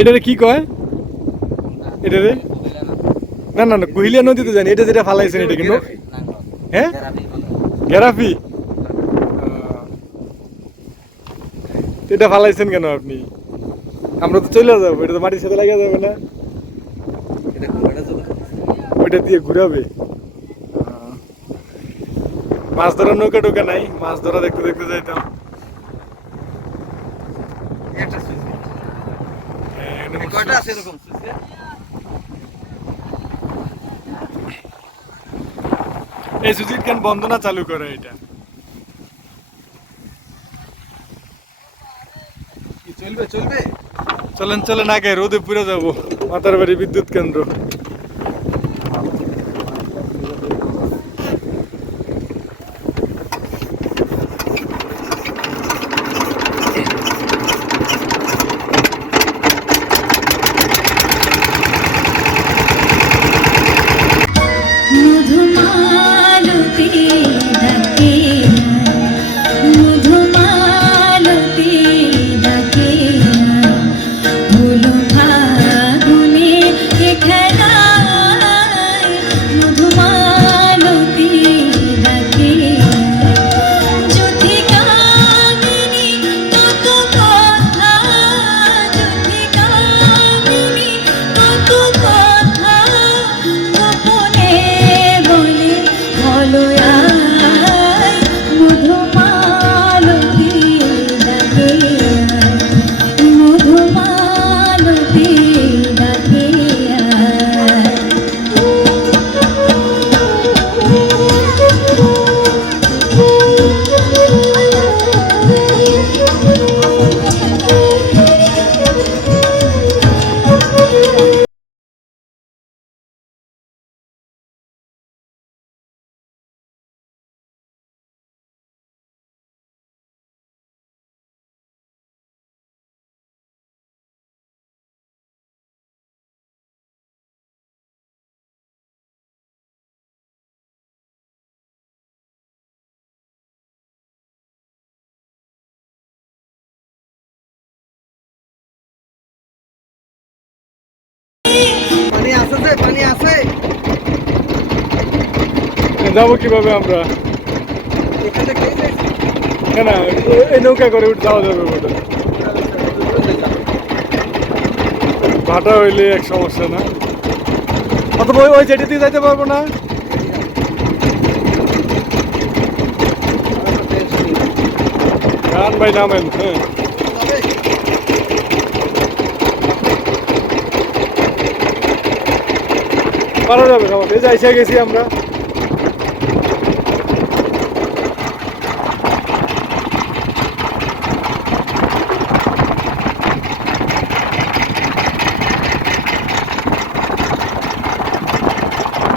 এটারে কি কয়? এটারে না না না কুহিলিয়া নদী তো জানি, এটা যেটা ফালাইছেন এটা কিন্তু হ্যাঁ গেরাফি। এটা ফালাইছেন কেন আপনি? আমরা তো চলে যাবো, এটা তো মাটির সাথে লাগিয়ে যাবে না, ওইটা দিয়ে ঘুরাবে। মাছ ধরার নৌকা টোকা নাই, মাছ ধরা দেখতে দেখতে যাইতাম। এই সুজিত কেন বন্ধ না চালু করে এটা? চলবে চলবে। চলেন চলেন আগে, রোদে পুড়ে যাবো। মাতার বাড়ি বিদ্যুৎ কেন্দ্র। পানি আছে, পানি আছে। যাবো কিভাবে আমরা? না না এই নৌকা করে যাওয়া যাবে বোধ হয়। ভাটা হইলে এক সমস্যা না, অথবা ওই জেটি দিয়ে যাইতে পারবো না। গান ভাই নামেন। হ্যাঁ পারা যাবে, সমস্যা এই যে এসে গেছি আমরা।